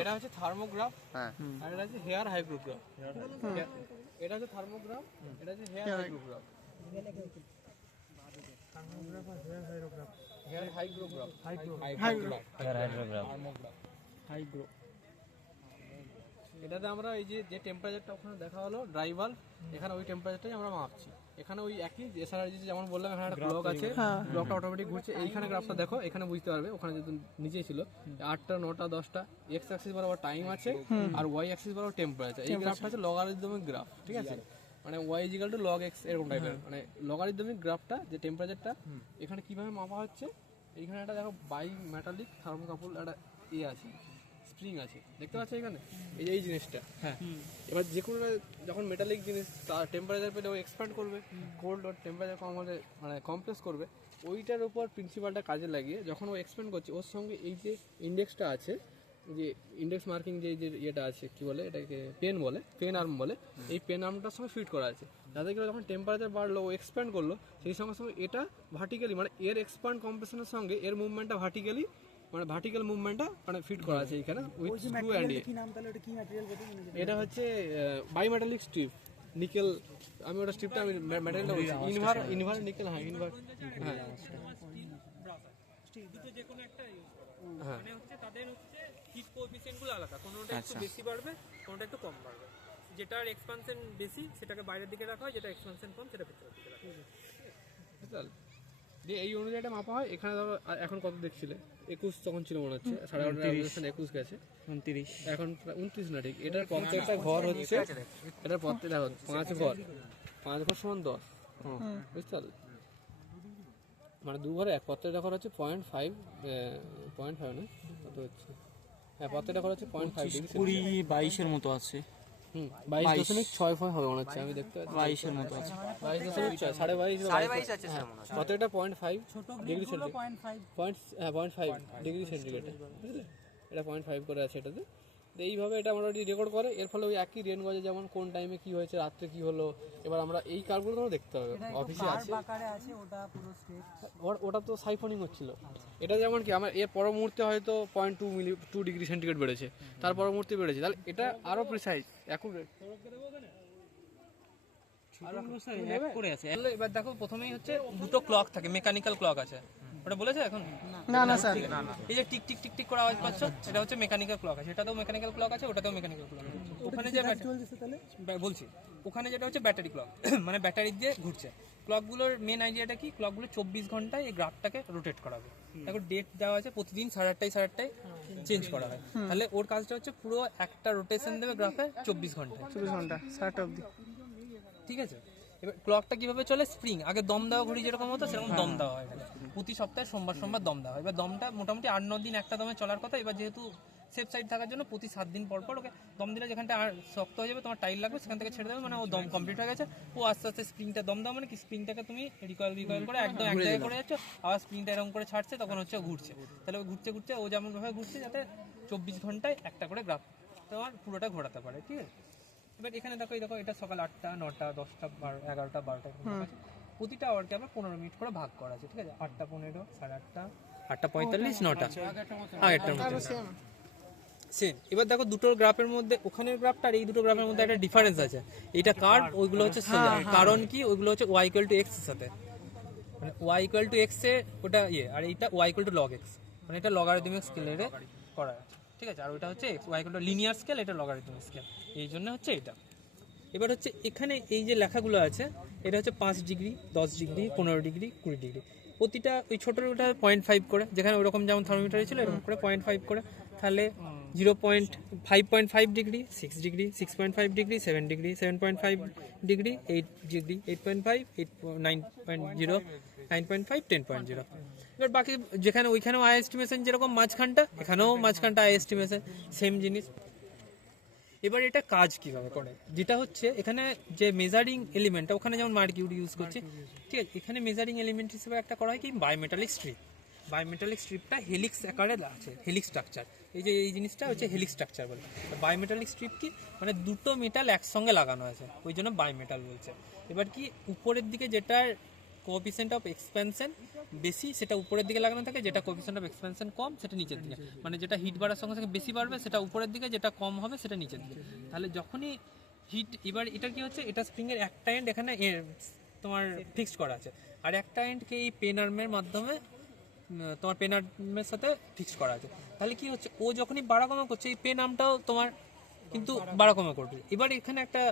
এটা হচ্ছে থার্মোগ্রাফ, হ্যাঁ, আর এটা হচ্ছে হেয়ার হাইগ্রোগ্রাফ। এটা হচ্ছে থার্মোগ্রাফ, এটা হচ্ছে হেয়ার হাইগ্রোগ্রাফ। হেয়ার হাইগ্রোগ্রাফ, হাইগ্রো। এটাতে আমরা এই যে টেম্পারেচারটা ওখানে দেখা হলো ড্রাই ভালভ, এখানে ওই টেম্পারেচারটাই আমরা মাপছি। এখানে ওই একই এসআরজি যেমন বললাম, এখানে একটা ক্লক আছে, ক্লকটা অটোমেটিক ঘুরছে। এইখানে গ্রাফটা দেখো, এখানে বুঝতে পারবে, ওখানে যেহেতু নিচেই ছিল 8টা 9টা 10টা এক্স অ্যাক্সিস বরাবর টাইম আছে, আর ওয়াই অ্যাক্সিস বরাবর টেম্পারেচার। এই গ্রাফটা হচ্ছে লগারিদমিক গ্রাফ, ঠিক আছে, মানে y is equal to log x এরকম টাইপের। মানে লগারিদমিক গ্রাফটা যে টেম্পারেচারটা এখানে কিভাবে মাপা হচ্ছে, এইখানে একটা দেখো বাই মেটালিক থার্মোকাপল একটা আছে, স্প্রিং আছে, দেখতে পাচ্ছ এখানে এই জিনিসটা। হ্যাঁ, এবার যে কোনো যখন মেটালিক জিনিস তার টেম্পারেচার পেলে ও এক্সপ্যান্ড করবে, কোল্ড ওর টেম্পারেচার কম হলে মানে কমপ্রেস করবে, ওইটার উপর প্রিন্সিপালটা কাজে লাগিয়ে যখন ও এক্সপ্যান্ড করছে, ওর সঙ্গে এই যে ইন্ডেক্সটা আছে, যে ইন্ডেক্স মার্কিং যে ইয়েটা আছে, কি বলে এটাকে, পেন বলে, পেন আর্ম বলে, এই পেন আর্মটার সঙ্গে ফিট করা আছে, যাতে করে যখন টেম্পারেচার বাড়লো ও এক্সপ্যান্ড করলো, সেই সঙ্গে সঙ্গে এটা ভার্টিক্যালি মানে এর এক্সপ্যান্ড কম্প্রেশনের সঙ্গে এর মুভমেন্টটা ভার্টিক্যালি মানে ভার্টিক্যাল মুভমেন্টটা মানে ফিট করা আছে এখানে উইথ স্ক্রু অ্যান্ড কি নাম তাহলে এটা কি ম্যাটেরিয়াল বলতে? এটা হচ্ছে বাইমেটালিক স্ট্রিপ নিকেল। আমি ওটা স্ট্রিপটা আমি ম্যাটেরিয়ালটা বলছি ইনভার নিকেল। হ্যাঁ, ইনভার, হ্যাঁ, স্টিল দুটো যে কোনো একটা মানে হচ্ছে তাদের হচ্ছে হিট কোএফিসিয়েন্টগুলো আলাদা, কোনোটা একটু বেশি বাড়বে, কোনোটা একটু কম বাড়বে। যেটার এক্সপানশন বেশি সেটাকে বাইরের দিকে রাখা হয়, যেটা এক্সপানশন কম সেটা ভেতরের দিকে রাখা হয়। দিয়ে এই অনুযায়ীটা মাপা হয়। এখানে ধরো এখন কত দেখছিলে, 21 তখন ছিল মনে হচ্ছে, 11:30 21 গেছে, 29 এখন 29 না ঠিক। এটার প্রত্যেকটা ঘর হচ্ছে, এটার প্রত্যেকটা 5 ঘর, 5 ঘর সমান 10, বুঝতে পারলে, মানে 2 ঘরে 1, প্রত্যেকটা ঘর হচ্ছে 0.5 না কত হচ্ছে, হ্যাঁ প্রত্যেকটা ঘর হচ্ছে 0.5 ডিগ্রি, 22-এর মতো আছে। 22.6 হবে মনে হচ্ছে, আমি দেখতে পাচ্ছি 22-এর মতো আছে, 22.6, 22.5 আছে প্রত্যেকটা 0.5 ডিগ্রি সেন্টিগ্রেড, 0.5 ডিগ্রি সেন্টিগ্রেড, বুঝলে, এটা 0.5 করে আছে এটাতে। তো এইভাবে এটা আমরা রেকর্ড করে, এর ফলে ওই একই রেন গজে যেমন কোন টাইমে কি হয়েছে, রাত্রে কি হলো, এবার আমরা এই কার্ভগুলো তো দেখতে হবে, অফিসে আছে ওটা তো সাইফনিং হচ্ছিল। এটা যেমন কি আমার এর পর মুহূর্তে হয়তো 0.2 ডিগ্রি সেন্টিগ্রেড বেড়েছে, তার পর মুহূর্তে বেড়েছে, তাহলে এটা আরো প্রিসাইজ অ্যাকুরেট। এবার দেখো প্রথমেই হচ্ছে দুটো ক্লক থাকে, মেকানিক্যাল ক্লক আছে, ওটা বলেছে এখন? না স্যার, এই যে টিক টিক টিক টিক করে আওয়াজ পাচ্ছ, এটা হচ্ছে মেকানিক্যাল ক্লক আছে, এটাতেও মেকানিক্যাল ক্লক আছে, ওটাতেও মেকানিক্যাল ক্লক আছে। ওখানে যে বলছি, ওখানে যেটা হচ্ছে ব্যাটারি ক্লক, মানে ব্যাটারি দিয়ে ঘুরছে। ক্লকগুলোর মেন আইডিয়াটা কি, ক্লকগুলো 24 ঘন্টায় এই গ্রাফটাকে রোটেট করাবে। দেখো ডেট দেওয়া আছে, প্রতিদিন 8:30 চেঞ্জ করা হয়, তাহলে ওর কাজটা হচ্ছে পুরো একটা রোটেশন দেবে গ্রাফে 24 ঘন্টা 7টা অবধি, ঠিক আছে। এবার ক্লকটা কিভাবে চলে, স্প্রিং, আগে দম দেওয়া ঘড়ি যেরকম হতো সেরকম দম দেওয়া হয়, প্রতি সপ্তাহে সোমবার দম দেওয়া হয়। এবার দমটা মোটামুটি 8-9 দিন একটা দমে চলার কথা। এবার যেহেতু সেফ সাইড থাকার জন্য প্রতি 7 দিন পর ওকে দম দিলে, যেখানটা আর শক্ত হয়ে যাবে, তোমার টাইল লাগবে, সেখান থেকে ছেড়ে দেবে, মানে ও দম কমপ্লিট হয়ে গেছে। ও আস্তে আস্তে স্প্রিংটা দম দেওয়া মানে কি, স্প্রিংটাকে তুমি রিকয়েল করে একদম এক জায়গায় করে যাচ্ছ, আবার স্প্রিংটা এরকম করে ছাড়ছে, তখন হচ্ছে ঘুরছে। তাহলে ঘুরতে ঘুরতে ও যেমন ভাবে ঘুরছে, যাতে 24 ঘন্টায় একটা করে গ্রাফ তোমার পুরোটা ঘোরাতে পারে, ঠিক আছে। এবার এখানে দেখো, এটা সকাল 8টা 9টা 10টা 11টা 12টা, প্রতিটা আওয়ারকে আমরা 15 মিনিট করে ভাগ করা আছে, ঠিক আছে। 8টা 15, 8:30, 8:45, 9টা, আগেরটার মধ্যে সেম। এবার দেখো দুটোর গ্রাফের মধ্যে, ওখানের গ্রাফটা আর এই দুটো গ্রাফের মধ্যে একটা ডিফারেন্স আছে। এইটা কার্ভ, ওইগুলো হচ্ছে সোজা। কারণ কি, ওইগুলো হচ্ছে y = x এর সাথে, মানে y = x এ ওটা আর এইটা y = log x, মানে এটা লগারিদমিক স্কেলে করা আছে, ঠিক আছে। আর ওইটা হচ্ছে y = লিনিয়ার স্কেল, এটা লগারিদমিক স্কেল, এই জন্য হচ্ছে এটা। এবার হচ্ছে এখানে এই যে লেখাগুলো আছে, এটা হচ্ছে 5 ডিগ্রি, 10 ডিগ্রি, 15 ডিগ্রি, 20 ডিগ্রি, প্রতিটা ওই ছোটোর ওটা 0.5 করে, যেখানে ওরকম যেমন থার্মোমিটারে ছিল এরকম করে 0.5 করে, তাহলে 5.5 degree, 6 degree, 6.5 degree, 7 degree, 7.5 degree, 8 degree, 8.5, 9.0, 9.5, 10.0। এবার বাকি যেখানে ওইখানেও আই এস্টিমেশন, যেরকম মাঝখানটা, এখানেও মাঝখানটা আই এস্টিমেশন, সেম জিনিস। এবার এটা কাজ কিভাবে করে, যেটা হচ্ছে এখানে যে মেজারিং এলিমেন্টটা, ওখানে যেমন মার্কিউরি ইউজ করছি, ঠিক আছে। এখানে মেজারিং এলিমেন্ট হিসেবে একটা করা হয় কি, বায়োমেটালিক স্ট্রিপ। বায়োমেটালিক স্ট্রিপটা হেলিক্স আকারে আছে, হেলিক্স স্ট্রাকচার, এই যে এই জিনিসটা হচ্ছে হেলিক্স স্ট্রাকচার বলে। বায়োমেটালিক স্ট্রিপ কি, মানে দুটো মেটাল একসঙ্গে লাগানো আছে, ওই জন্য বায়োমেটাল বলছে। এবার কি, উপরের দিকে যেটার কোএফিসিয়েন্ট অফ এক্সপ্যানশন বেশি সেটা উপরের দিকে লাগানো থাকে, যেটা কোএফিসিয়েন্ট অফ এক্সপ্যানশন কম সেটা নিচের দিকে, মানে যেটা হিট বাড়ার সঙ্গে সঙ্গে বেশি বাড়বে সেটা উপরের দিকে, যেটা কম হবে সেটা নিচের দিকে। তাহলে যখনই হিট, এবার এটা কি হচ্ছে, এটা স্প্রিংয়ের একটা এন্ড এখানে তোমার ফিক্সড করা আছে, আর একটা এন্ডকে এই পেন আর্মের মাধ্যমে তোমার পেন আর্মের সাথে ফিক্স করা আছে। তাহলে কি হচ্ছে, ও যখনই বাড়া কমা করছে এই পেন আর্মটাও তোমার কিন্তু বাড়া কমা করবে। এবার এখানে একটা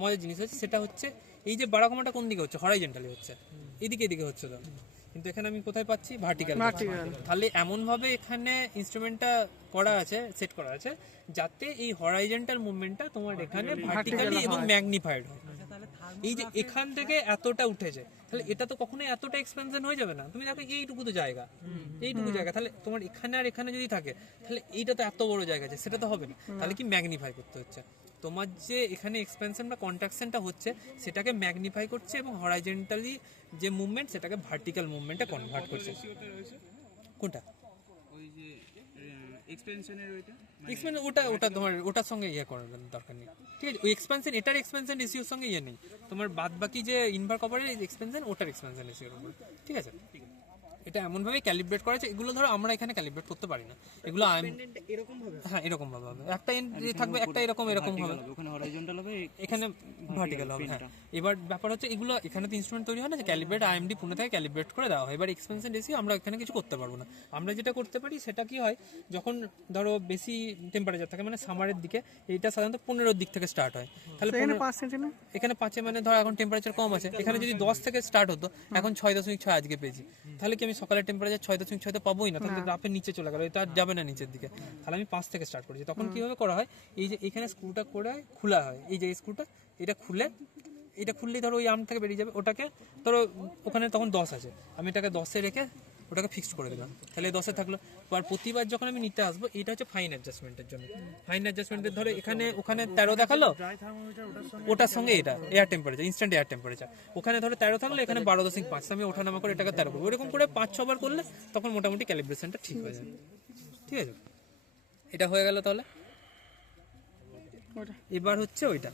মজার জিনিস হচ্ছে, সেটা হচ্ছে এই যে বাড়া কমাটা কোন দিকে হচ্ছে, হরাইজন্টালি হচ্ছে, এদিকে হচ্ছে তো, কিন্তু এখানে আমি কোথায় পাচ্ছি, ভার্টিক্যাল। তাহলে এমন ভাবে এখানে ইনস্ট্রুমেন্টটা করা আছে, সেট করা আছে, যাতে এই হরাইজন্টাল মুভমেন্টটা তোমার এখানে ভার্টিক্যালি এবং ম্যাগনিফাইড হয়। এই যে এখান থেকে এতটা উঠেছে, তাহলে এটা তো কখনোই এতটা এক্সপেনশন হয়ে যাবে না। তুমি দেখো এইটুকু তো জায়গা, তাহলে তোমার এখানে আর এখানে যদি থাকে, তাহলে এইটা তো এত বড় জায়গা আছে, সেটা তো হবে না। তাহলে কি ম্যাগনিফাই করতে হচ্ছে, তোমার যে এখানে এক্সপেনশন বা কন্ট্রাকশনটা হচ্ছে সেটাকে ম্যাগনিফাই করছে, এবং হরাইজন্টালি যে মুভমেন্ট সেটাকে ভার্টিক্যাল মুভমেন্টে কনভার্ট করছে। কোনটা এক্সপেনশনের ওটা তোমার ওটার সঙ্গে ইয়ে করার দরকার নেই, ঠিক আছে। ওই এক্সপেনশন, এটার এক্সপেনশন রেশিওর সঙ্গে ইয়ে নেই, তোমার বাদ বাকি যে ইনভার কভারের এক্সপেনশন ওটার এক্সপেনশন রেশিওর উপর, ঠিক আছে। এটা এমনভাবে ক্যালিব্রেট করা আছে, এগুলো ধরো আমরা এখানে ক্যালিব্রেট করতে পারি না, এগুলো হ্যাঁ এরকম ভাবে হবে, একটা এন্ড থাকবে, একটা এরকম হবে, ওখানে হরাইজন্টাল হবে, এখানে ভার্টিক্যাল হবে। হ্যাঁ, এবার ব্যাপার হচ্ছে এগুলো এখানে তো ইনস্ট্রুমেন্ট তৈরি হয় না যে ক্যালিব্রেট আইএমডি পুনে থেকে ক্যালিব্রেট করে দেওয়া হয়। এবার এক্সপেনশন রেশিও আমরা এখানে কিছু করতে পারবো না। আমরা যেটা করতে পারি সেটা কি হয়, যখন ধরো বেশি টেম্পারেচার থাকে, মানে সামারের দিকে, এইটা সাধারণত 15 দিক থেকে স্টার্ট হয়, তাহলে এখানে 5 মানে ধরো এখন টেম্পারেচার কম আছে, এখানে যদি 10 থেকে স্টার্ট হতো, এখন 6.6 আজকে পেয়েছি, তাহলে কি আমি সকালের টেম্পারেচার 6.6 তো পাবোই না, তাহলে গ্রাফের নিচে চলে গেল, এটা আর যাবে না নিচের দিকে। তাহলে আমি 5 থেকে স্টার্ট করেছি। তখন কিভাবে করা হয়, এই যে এখানে স্ক্রুটা করে খোলা হয়, এই যে স্ক্রুটা, এটা খুললেই ধরো ওই আর্ম থেকে বেরিয়ে যাবে, ওটাকে ধরো ওখানে তখন 10 আছে, আমি এটাকে 10-এ রেখে ওটাকে ফিক্সড করে দিলাম, তাহলে 10-এ থাকলো। আর প্রতিবার যখন আমি নিতে আসবো, এটা হচ্ছে ফাইন অ্যাডজাস্টমেন্টের জন্য। ফাইন অ্যাডজাস্টমেন্টের ধরো ওখানে 13 দেখালো, ওটার সঙ্গে এটা air temperature, instant air temperature, ওখানে ধরো 13 থাকলো, এখানে 12.5, আমি ওঠানামা করে এটাকে 13 করবো, এরকম করে 5-6 বার করলে তখন মোটামুটি ক্যালিব্রেশনটা ঠিক হয়ে যাবে, ঠিক আছে। এটা হয়ে গেল। তাহলে এবার হচ্ছে ওইটা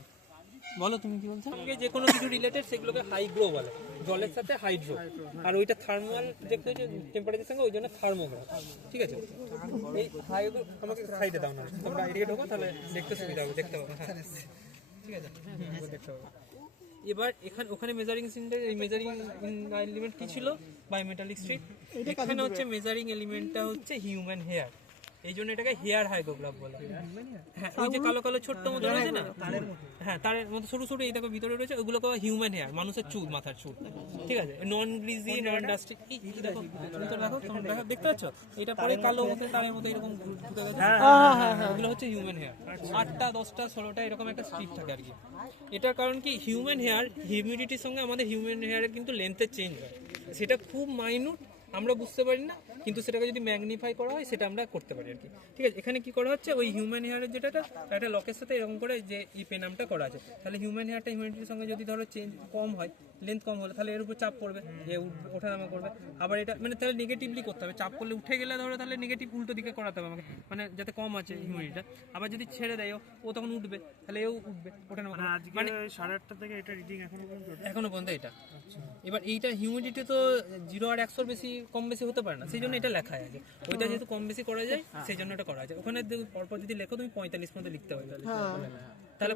বলো, তুমি কি বলছো, যে কোনো কিছু রিলেটেড সেগুলোকে হাইগ্রো বলে, জলের সাথে হাইড্রো, আর ওইটা থার্মাল দেখতে হচ্ছে টেম্পারেচার সঙ্গে, ওই জন্য থার্মোগ্রাফ, ঠিক আছে। এই হাইগ্রো আমাকে সাইডে দাও না, তোমরা এদিকে ঢোকো, তাহলে দেখতে সুবিধা হবে, দেখতে পাবো, হ্যাঁ ঠিক আছে, দেখতে পাবো। এবার ওখানে মেজারিং সিলিন্ডার, এই মেজারিং এলিমেন্ট কি ছিল, বায়োমেটালিক স্ট্রিপ। এখানে হচ্ছে মেজারিং এলিমেন্টটা হচ্ছে হিউম্যান হেয়ার, এই জন্য এটাকে হেয়ার হাইগ্রোগ্রাফ বলে। হ্যাঁ, ওই যে কালো কালো ছোট্ট মতো রয়েছে না, হ্যাঁ তার মতো সরু সরু এই দেখো ভিতরে রয়েছে, ওগুলোকে হিউম্যান হেয়ার, মানুষের চুল, মাথার চুল, ঠিক আছে। নন গ্রিজি, নন ডাস্টি, দেখো দেখো, দেখতে পাচ্ছ, এটা পরে কালো মতো টাঙের মতো এরকম ঢুকে গেছে, ওগুলো হচ্ছে হিউম্যান হেয়ার। 8টা 10টা 16টা এরকম একটা স্ট্রিপ থাকে আর কি। এটার কারণ কি, হিউম্যান হেয়ার হিউমিডিটির সঙ্গে আমাদের হিউম্যান হেয়ারের কিন্তু লেন্থের চেঞ্জ হয়, সেটা খুব মাইনুট, আমরা বুঝতে পারি না, কিন্তু সেটাকে যদি ম্যাগনিফাই করা হয় সেটা আমরা করতে পারি আর কি, ঠিক আছে। এখানে কি করা হচ্ছে, ওই হিউম্যান হেয়ারের যেটা একটা লকের সাথে এরকম করে যে এই পেনামটা করা আছে, তাহলে হিউম্যান হেয়ারটা হিউম্যানিটির সঙ্গে যদি ধরো চেঞ্জ কম হয়, লেন্থ কম হলে, তাহলে এর উপর চাপ পড়বে, যে ওঠানামা করবে। আবার এটা মানে তাহলে নেগেটিভলি করতে হবে, চাপ করলে উঠে গেলে ধরো তাহলে নেগেটিভ উল্টো দিকে করাতে হবে আমাকে, মানে যাতে কম আছে হিউম্যানিটিটা। আবার যদি ছেড়ে দেয় ও তখন উঠবে, তাহলে এও উঠবে, ওঠানামা মানে 8:30 থেকে এটা রিডিং এখনো পর্যন্ত এটা। এবার এইটা হিউমিডিটি তো 0 আর 100 বেশি কম বেশি হতে পারে না, সেই জন্য এটা লেখা আছে, ওইটা যেহেতু কম বেশি করা যায় সেই জন্য এটা করা আছে। ওখানে পরপর যদি লেখো তুমি 45 পর্যন্ত লিখতে হবে, তাহলে